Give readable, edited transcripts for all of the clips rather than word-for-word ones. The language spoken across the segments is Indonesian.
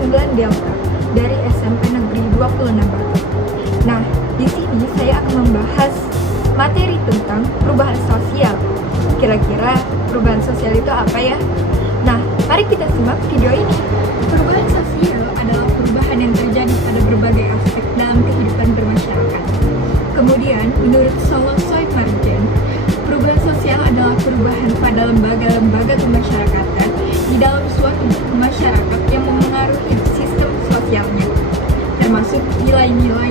9 Delta dari SMP Negeri 26 Batu. Nah, di sini saya akan membahas materi tentang perubahan sosial. Kira-kira perubahan sosial itu apa ya? Nah, mari kita simak video ini. Perubahan sosial adalah perubahan yang terjadi pada berbagai aspek dalam kehidupan bermasyarakat. Kemudian, menurut Solo Soy Marjen, perubahan sosial adalah perubahan pada lembaga-lembaga kemasyarakatan di dalam suatu masyarakat yang memengaruhi sistem sosialnya, termasuk nilai-nilai,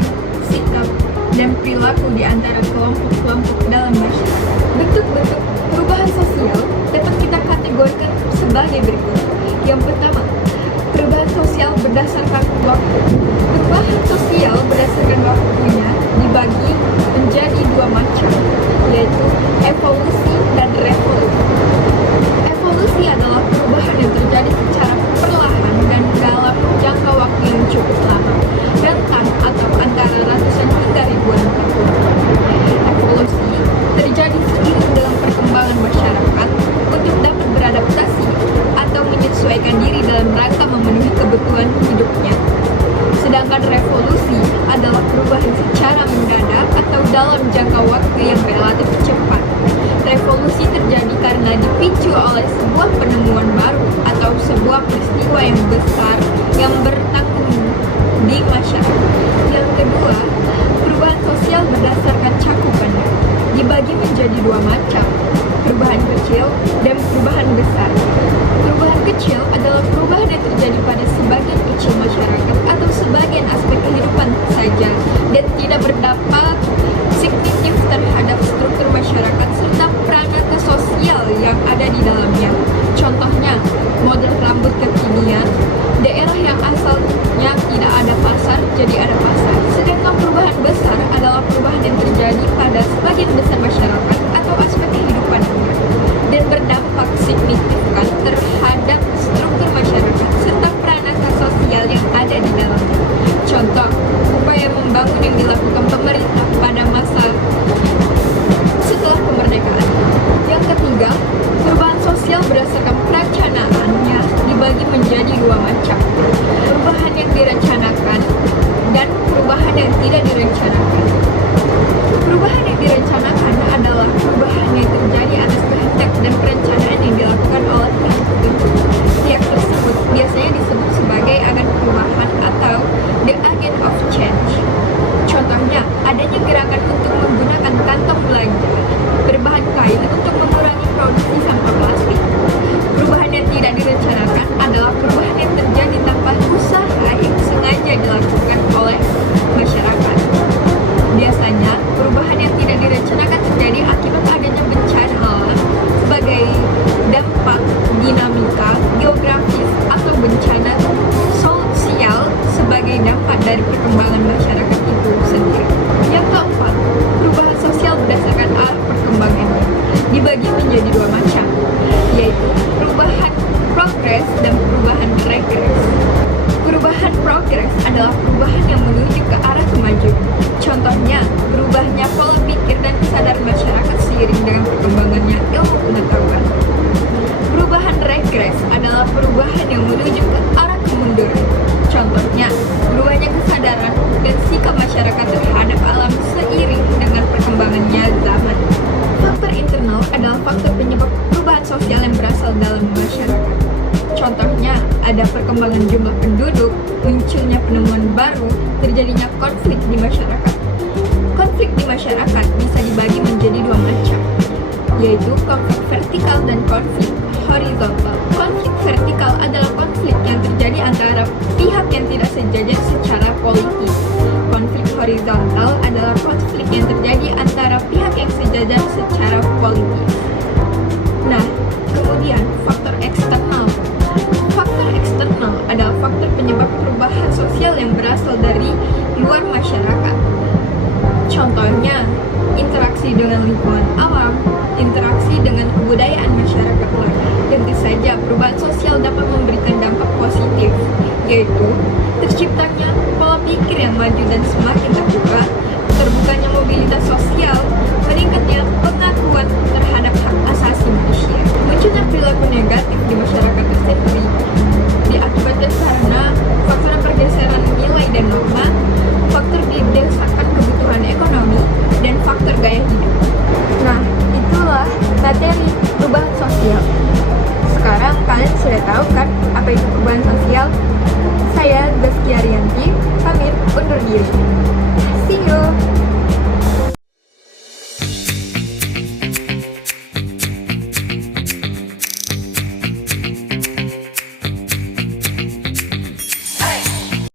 sikap, dan perilaku di antara kelompok-kelompok dalam masyarakat. Bentuk-bentuk perubahan sosial dapat kita kategorikan sebagai berikut. Yang pertama, perubahan sosial berdasarkan waktu. Perubahan sosial berdasarkan waktunya dibagi menjadi dua macam, yaitu evolusi dan revolusi. Evolusi adalah perubahan yang terjadi secara perlahan dan dalam jangka waktu yang cukup lama, rentang atau antara ratusan hingga ribuan tahun. Evolusi terjadi seiring dalam perkembangan masyarakat untuk dapat beradaptasi atau menyesuaikan diri dalam rangka memenuhi kebutuhan hidupnya. Sedangkan revolusi adalah perubahan secara mendadak atau dalam jangka waktu yang relatif cepat. Revolusi terjadi karena dipicu oleh sebuah penemuan baru atau sebuah peristiwa yang besar yang bertanggung di masyarakat. Yang kedua, perubahan sosial berdasarkan cakupannya dibagi menjadi dua macam, perubahan kecil dan perubahan besar. Perubahan kecil adalah perubahan yang terjadi pada sebagian kecil masyarakat atau sebagian aspek kehidupan saja dan tidak berdampak signifikan terhadap struktur masyarakat serta peranata sosial yang ada di dalamnya. Contohnya, model rambut kekinian, daerah yang asalnya tidak ada pasar jadi ada pasar. Sedangkan perubahan besar adalah perubahan yang terjadi pada sebagian besar masyarakat atau aspek kehidupannya dan berdampak signifikan terhadap struktur masyarakat serta peranata sosial yang ada di dalamnya. Contoh, upaya membangun yang dilakukan pemerintah pada masa setelah kemerdekaan. Yang ketiga, perubahan sosial berdasarkan perencanaannya dibagi menjadi dua macam, perubahan yang direncanakan dan perubahan yang tidak direncanakan. Perubahan yang direncanakan adalah perubahan yang terjadi atas kehendak dan perencanaan yang dilakukan oleh pihak tertentu. Pihak tersebut biasanya disebut sebagai agen perubahan atau the agent of change. Contohnya, adanya gerakan untuk menggunakan kantong belanja berbahan kain untuk mengurangi produksi sampah plastik. Perubahan yang tidak direncanakan adalah perubahan yang terjadi tanpa usaha yang sengaja dilakukan oleh masyarakat. Biasanya, perubahan yang tidak direncanakan terjadi akibat adanya bencana alam sebagai dampak dinamika geografis atau bencana sosial sebagai dampak dari perkembangan masyarakat itu sendiri. Yang keempat, perubahan sosial berdasarkan arah perkembangannya dibagi menjadi dua macam, yaitu perubahan progres dan perubahan regres. Perubahan progres adalah perubahan yang menuju ke arah kemajuan. Contohnya, berubahnya pola pikir dan kesadaran masyarakat seiring dengan perkembangannya ilmu pengetahuan. Perubahan regres adalah perubahan yang menuju ke arah kemunduran. Contohnya, berubahnya kesadaran dan sikap masyarakat terhadap alam seiring dengan perkembangannya zaman. Faktor internal adalah faktor penyebab perubahan sosial yang berasal dalam masyarakat. Contohnya, ada perkembangan jumlah penduduk, munculnya penemuan baru, terjadinya konflik di masyarakat. Konflik di masyarakat bisa dibagi menjadi dua macam, yaitu konflik vertikal dan konflik horizontal. Konflik vertikal adalah konflik yang terjadi antara pihak yang tidak sejajar secara politik. Konflik horizontal adalah konflik yang terjadi antara pihak yang sejajar secara politis. Nah, kemudian faktor eksternal. Faktor eksternal adalah faktor penyebab perubahan sosial yang berasal dari luar masyarakat. Contohnya, interaksi dengan lingkungan alam, interaksi dengan kebudayaan masyarakat lain. Tentu saja, perubahan sosial dapat memberikan dampak positif, yaitu terciptanya pola pikir yang maju dan semakin terbuka, terbukanya mobilitas sosial, meningkatnya pengakuan terhadap hak asasi manusia. Munculnya perilaku negatif di masyarakat tersebut diakibatkan karena faktor pergeseran